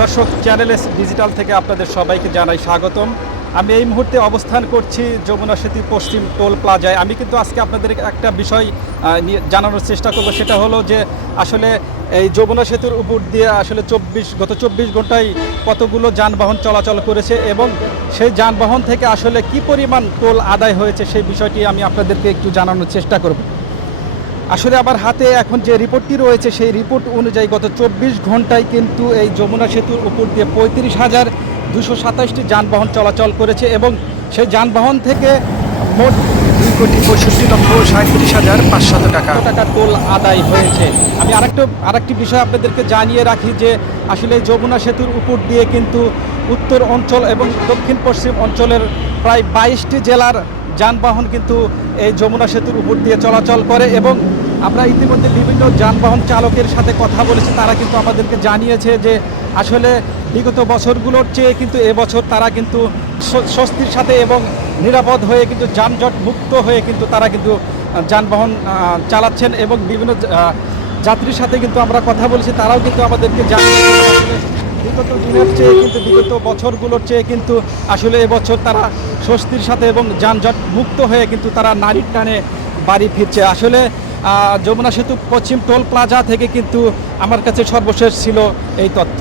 দর্শক, channel S digital থেকে আপনাদের সবাইকে জানাই স্বাগতম। আমি এই মুহূর্তে অবস্থান করছি যমুনা সেতু পশ্চিম টোল প্লাজায়। আমি কিন্তু আজকে আপনাদের একটা বিষয় জানানোর চেষ্টা করব, সেটা হলো যে আসলে এই যমুনা সেতুর উপর দিয়ে আসলে গত 24 ঘন্টায় কতগুলো যানবাহন চলাচল করেছে এবং সেই যানবাহন থেকে আসলে কি পরিমাণ টোল আদায় হয়েছে সেই বিষয়টি আমি আপনাদেরকে একটু জানানোর চেষ্টা করব। আসলে আমার হাতে এখন যে রিপোর্টটি রয়েছে সেই রিপোর্ট অনুযায়ী গত 24 ঘন্টায় কিন্তু এই যমুনা সেতুর উপর দিয়ে 35,227টি যানবাহন চলাচল করেছে এবং সেই যানবাহন থেকে মোট 2,65,37,500 টাকা টোল আদায় হয়েছে। আমি আরেকটি বিষয় আপনাদেরকে জানিয়ে রাখি যে আসলে যমুনা সেতুর উপর দিয়ে কিন্তু উত্তর অঞ্চল এবং দক্ষিণ পশ্চিম অঞ্চলের প্রায় 22টি জেলার যানবাহন কিন্তু এই যমুনা সেতুর উপর দিয়ে চলাচল করে এবং আমরা ইতিমধ্যে বিভিন্ন যানবাহন চালকের সাথে কথা বলেছি। তারা কিন্তু আমাদেরকে জানিয়েছে যে আসলে বিগত বছরগুলোর চেয়ে কিন্তু এবছর তারা কিন্তু স্বস্তির সাথে এবং নিরাপদ হয়ে কিন্তু যানজট মুক্ত হয়ে কিন্তু তারা কিন্তু যানবাহন চালাচ্ছেন এবং বিভিন্ন যাত্রীর সাথে কিন্তু আমরা কথা বলেছি। তারাও কিন্তু আমাদেরকে জানিয়েছে বিগত দিনের চেয়ে কিন্তু বিগত বছরগুলোর চেয়ে কিন্তু আসলে এবছর তারা স্বস্তির সাথে এবং যানজট মুক্ত হয়ে কিন্তু তারা নারীর টানে বাড়ি ফিরছে। আসলে যমুনা সেতু পশ্চিম টোল প্লাজা থেকে কিন্তু আমার কাছে সর্বশেষ ছিল এই তথ্য।